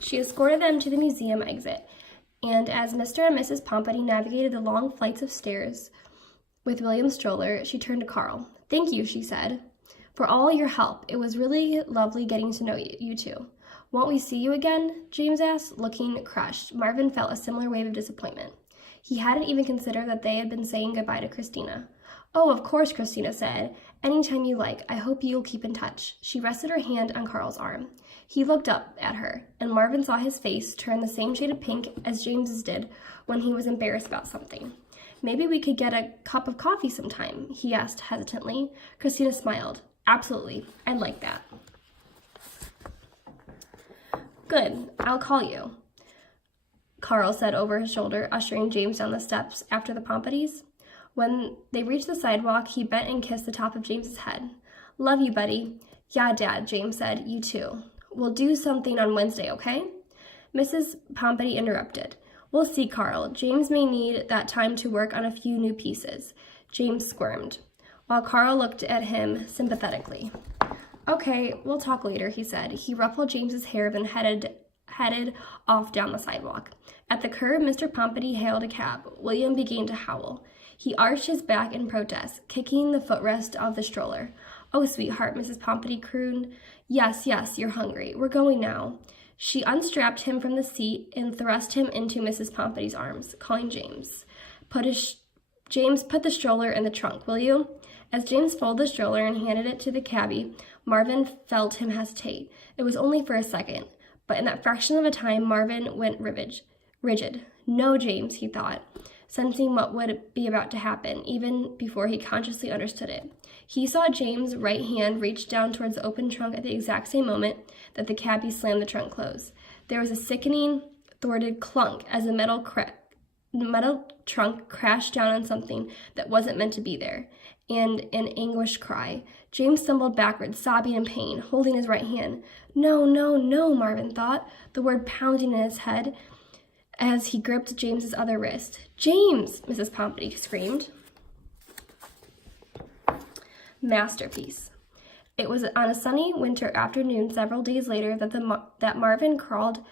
She escorted them to the museum exit, and as Mr. and Mrs. Pompany navigated the long flights of stairs with William's stroller, she turned to Carl. "Thank you," she said, "for all your help. It was really lovely getting to know you two." "Won't we see you again?" James asked, looking crushed. Marvin felt a similar wave of disappointment. He hadn't even considered that they had been saying goodbye to Christina. "Oh, of course," Christina said. "Anytime you like. I hope you'll keep in touch." She rested her hand on Carl's arm. He looked up at her, and Marvin saw his face turn the same shade of pink as James's did when he was embarrassed about something. "Maybe we could get a cup of coffee sometime," he asked hesitantly. Christina smiled. "Absolutely. I'd like that." "Good. I'll call you," Carl said over his shoulder, ushering James down the steps after the Pompadys. When they reached the sidewalk, he bent and kissed the top of James's head. "Love you, buddy." "Yeah, Dad," James said. "You too. We'll do something on Wednesday, okay?" Mrs. Pompany interrupted. "We'll see, Carl. James may need that time to work on a few new pieces." James squirmed, while Carl looked at him sympathetically. "Okay, we'll talk later," he said. He ruffled James's hair, then headed off down the sidewalk. At the curb, Mr. Pompany hailed a cab. William began to howl. He arched his back in protest, kicking the footrest of the stroller. "Oh, sweetheart," Mrs. Pompany crooned. Yes, you're hungry. We're going now." She unstrapped him from the seat and thrust him into Mrs. Pompany's arms, calling James. James, put the stroller in the trunk, will you?" As James folded the stroller and handed it to the cabbie, Marvin felt him hesitate. It was only for a second, but in that fraction of a time, Marvin went rigid. "No, James," he thought, sensing what would be about to happen, even before he consciously understood it. He saw James' right hand reach down towards the open trunk at the exact same moment that the cabbie slammed the trunk closed. There was a sickening, thwarted clunk as the metal trunk crashed down on something that wasn't meant to be there, and an anguished cry. James stumbled backwards, sobbing in pain, holding his right hand. No, Marvin thought, the word pounding in his head as he gripped James's other wrist. "James!" Mrs. Pompany screamed. Masterpiece. It was on a sunny winter afternoon several days later that Marvin crawled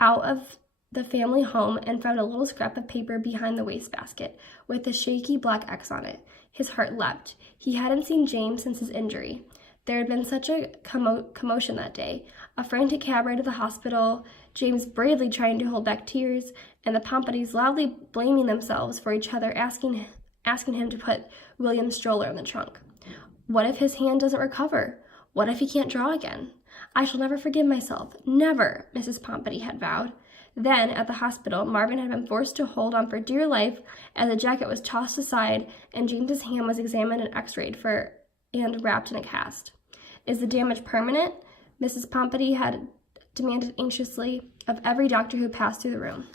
out of the family home and found a little scrap of paper behind the wastebasket with a shaky black X on it. His heart leapt. He hadn't seen James since his injury. There had been such a commotion that day. A frantic cab ride to the hospital, James bravely trying to hold back tears, and the Pompadys loudly blaming themselves for each other, asking him to put William's stroller in the trunk. What if his hand doesn't recover? What if he can't draw again? "I shall never forgive myself. Never," Mrs. Pompany had vowed. Then, at the hospital, Marvin had been forced to hold on for dear life as the jacket was tossed aside and James's hand was examined and x-rayed and wrapped in a cast. "Is the damage permanent?" Mrs. Pompany had demanded anxiously of every doctor who passed through the room.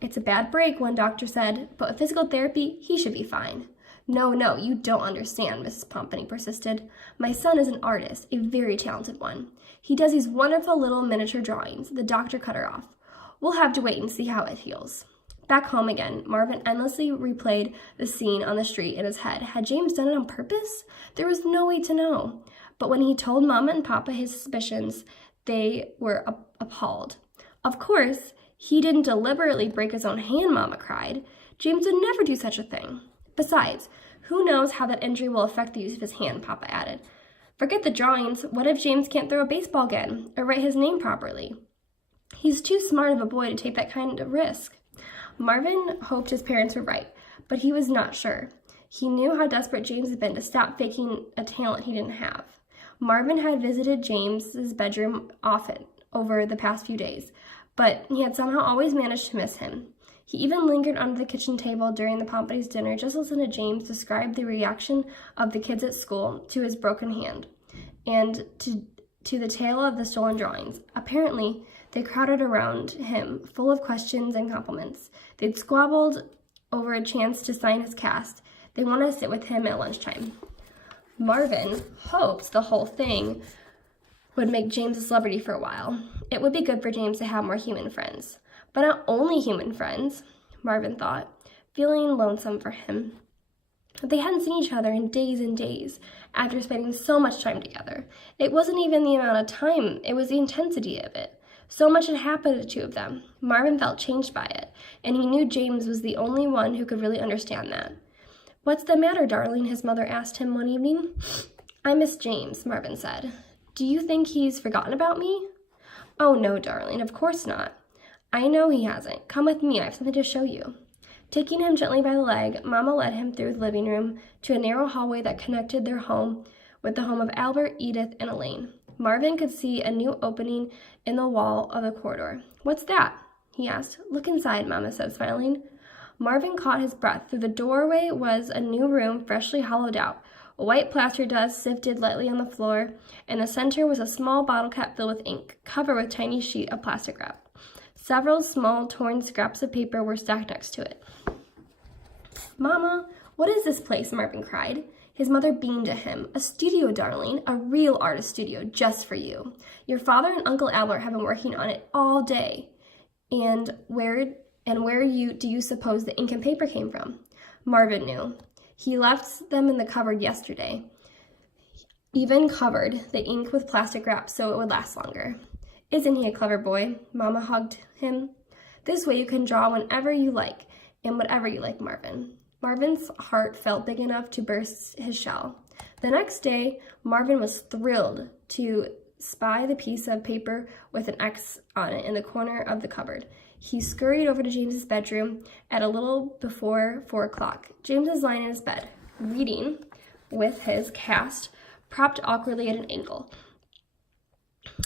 "It's a bad break," one doctor said, "but with physical therapy, he should be fine." No, you don't understand," Mrs. Pompany persisted. "My son is an artist, a very talented one. He does these wonderful little miniature drawings." The doctor cut her off. "We'll have to wait and see how it heals." Back home again, Marvin endlessly replayed the scene on the street in his head. Had James done it on purpose? There was no way to know. But when he told Mama and Papa his suspicions, they were appalled. "Of course, he didn't deliberately break his own hand," Mama cried. "James would never do such a thing. Besides, who knows how that injury will affect the use of his hand," Papa added. "Forget the drawings. What if James can't throw a baseball again or write his name properly? He's too smart of a boy to take that kind of risk." Marvin hoped his parents were right, but he was not sure. He knew how desperate James had been to stop faking a talent he didn't have. Marvin had visited James's bedroom often over the past few days, but he had somehow always managed to miss him. He even lingered under the kitchen table during the Pompadys' dinner just to listen to James describe the reaction of the kids at school to his broken hand and to the tale of the stolen drawings. Apparently, they crowded around him, full of questions and compliments. They'd squabbled over a chance to sign his cast. They wanted to sit with him at lunchtime. Marvin hoped the whole thing would make James a celebrity for a while. It would be good for James to have more human friends. But not only human friends, Marvin thought, feeling lonesome for him. They hadn't seen each other in days and days after spending so much time together. It wasn't even the amount of time, it was the intensity of it. So much had happened to the two of them. Marvin felt changed by it, and he knew James was the only one who could really understand that. "What's the matter, darling?" his mother asked him one evening. "I miss James," Marvin said. "Do you think he's forgotten about me?" "Oh, no, darling, of course not. I know he hasn't. Come with me, I have something to show you." Taking him gently by the leg, Mama led him through the living room to a narrow hallway that connected their home with the home of Albert, Edith, and Elaine. Marvin could see a new opening in the wall of the corridor. "What's that?" he asked. "Look inside," Mama said, smiling. Marvin caught his breath. Through the doorway was a new room, freshly hollowed out. A white plaster dust sifted lightly on the floor. In the center was a small bottle cap filled with ink, covered with a tiny sheet of plastic wrap. Several small, torn scraps of paper were stacked next to it. "Mama, what is this place?" Marvin cried. His mother beamed at him. "A studio, darling, a real artist studio just for you. Your father and Uncle Albert have been working on it all day." And where do you suppose the ink and paper came from? Marvin knew. He left them in the cupboard yesterday. Even covered the ink with plastic wrap so it would last longer. "Isn't he a clever boy?" Mama hugged him. "This way you can draw whenever you like and whatever you like, Marvin." Marvin's heart felt big enough to burst his shell. The next day, Marvin was thrilled to spy the piece of paper with an X on it in the corner of the cupboard. He scurried over to James's bedroom at a little before 4 o'clock. James was lying in his bed, reading with his cast propped awkwardly at an angle.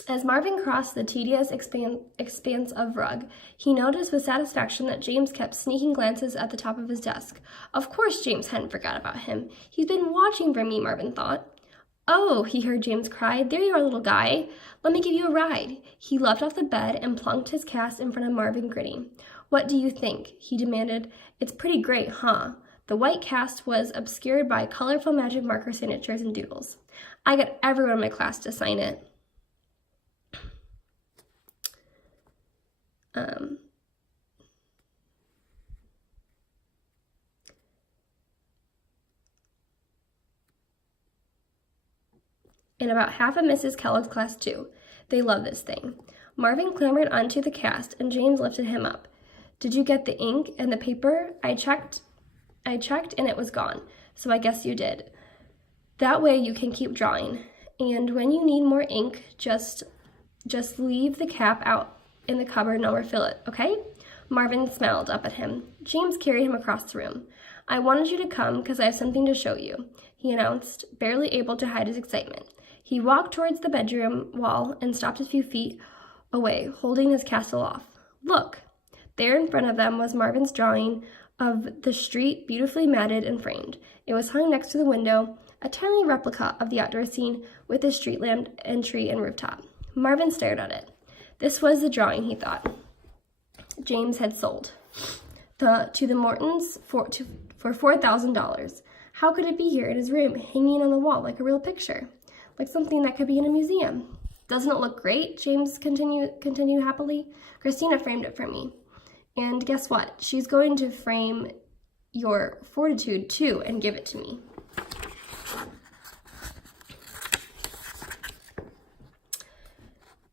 As Marvin crossed the tedious expanse of rug, he noticed with satisfaction that James kept sneaking glances at the top of his desk. Of course James hadn't forgot about him. "He's been watching for me," Marvin thought. "Oh," he heard James cry, "there you are, little guy. Let me give you a ride." He leapt off the bed and plunked his cast in front of Marvin, grinning. "What do you think?" he demanded. "It's pretty great, huh?" The white cast was obscured by colorful magic marker signatures and doodles. "I got everyone in my class to sign it." And about half of Mrs. Kellogg's class, too. They love this thing. Marvin clambered onto the cast, and James lifted him up. "Did you get the ink and the paper? I checked, and it was gone, so I guess you did. That way you can keep drawing. And when you need more ink, just leave the cap out in the cupboard and I'll refill it, okay?" Marvin smiled up at him. James carried him across the room. "I wanted you to come because I have something to show you," he announced, barely able to hide his excitement. He walked towards the bedroom wall and stopped a few feet away, holding his cast aloft. "Look!" There in front of them was Marvin's drawing of the street, beautifully matted and framed. It was hung next to the window, a tiny replica of the outdoor scene with the street lamp and tree and rooftop. Marvin stared at it. This was the drawing, he thought, James had sold to the Mortons for $4,000. How could it be here in his room, hanging on the wall like a real picture? Like something that could be in a museum. "Doesn't it look great?" James continued happily. "Christina framed it for me. And guess what? She's going to frame your fortitude too and give it to me."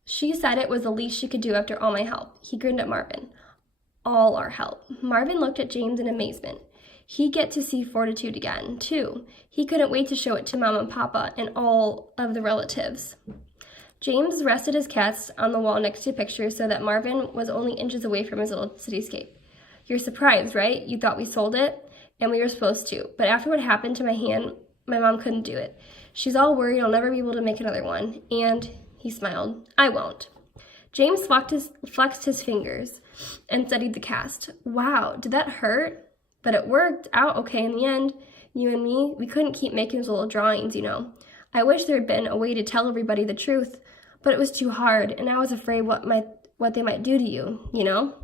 She said it was the least she could do after all my help. He grinned at Marvin. "All our help." Marvin looked at James in amazement. He'd get to see fortitude again, too. He couldn't wait to show it to Mama and Papa and all of the relatives. James rested his cast on the wall next to pictures so that Marvin was only inches away from his little cityscape. "You're surprised, right? You thought we sold it? And we were supposed to. But after what happened to my hand, my mom couldn't do it. She's all worried I'll never be able to make another one. And," he smiled, "I won't." James flexed his fingers and studied the cast. "Wow, did that hurt? But it worked out okay in the end. You and me, we couldn't keep making those little drawings, you know. I wish there had been a way to tell everybody the truth, but it was too hard, and I was afraid what they might do to you, you know?"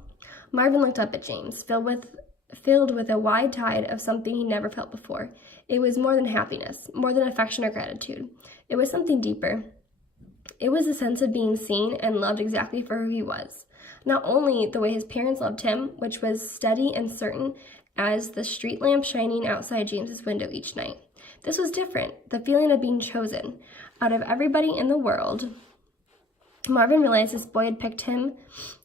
Marvin looked up at James, filled with a wide tide of something he never felt before. It was more than happiness, more than affection or gratitude. It was something deeper. It was a sense of being seen and loved exactly for who he was. Not only the way his parents loved him, which was steady and certain as the street lamp shining outside James's window each night. This was different, the feeling of being chosen. Out of everybody in the world, Marvin realized this boy had picked him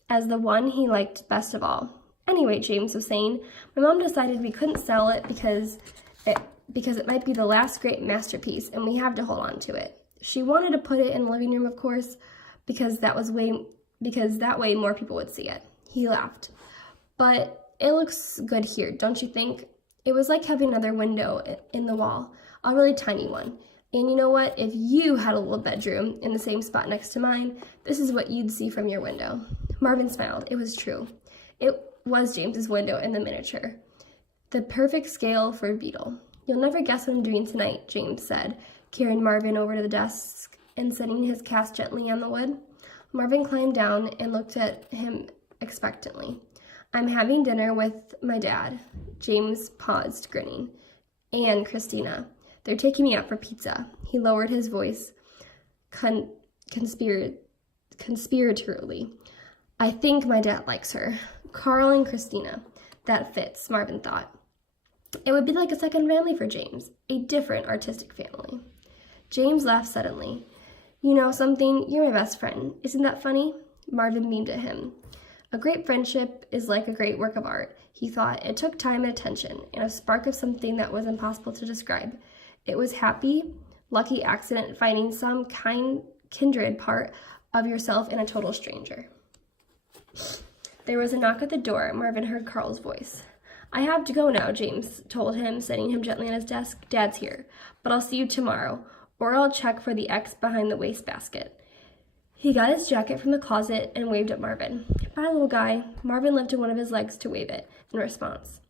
as the one he liked best of all. Anyway, James was saying, my mom decided we couldn't sell it because it might be the last great masterpiece and we have to hold on to it. She wanted to put it in the living room, of course, because that way more people would see it. He laughed. But it looks good here, don't you think? It was like having another window in the wall, a really tiny one. And you know what? If you had a little bedroom in the same spot next to mine, this is what you'd see from your window. Marvin smiled. It was true. It was James's window in the miniature. The perfect scale for a beetle. You'll never guess what I'm doing tonight, James said, carrying Marvin over to the desk and setting his cast gently on the wood. Marvin climbed down and looked at him expectantly. I'm having dinner with my dad. James paused, grinning. And Christina. They're taking me out for pizza. He lowered his voice conspiratorially. I think my dad likes her. Carl and Christina. That fits, Marvin thought. It would be like a second family for James, a different artistic family. James laughed suddenly. You know something? You're my best friend. Isn't that funny? Marvin beamed at him. A great friendship is like a great work of art, he thought. It took time and attention, and a spark of something that was impossible to describe. It was happy, lucky accident finding some kindred part of yourself in a total stranger. There was a knock at the door. Marvin heard Carl's voice. I have to go now, James told him, setting him gently on his desk. Dad's here, but I'll see you tomorrow, or I'll check for the X behind the wastebasket. He got his jacket from the closet and waved at Marvin. Bye, little guy. Marvin lifted one of his legs to wave it in response.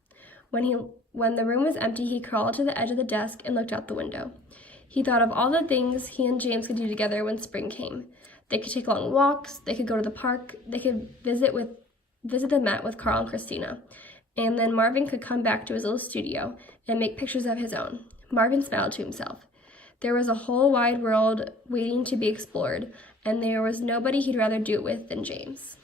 When the room was empty, he crawled to the edge of the desk and looked out the window. He thought of all the things he and James could do together when spring came. They could take long walks, they could go to the park, they could visit the Met with Carl and Christina, and then Marvin could come back to his little studio and make pictures of his own. Marvin smiled to himself. There was a whole wide world waiting to be explored, and there was nobody he'd rather do it with than James.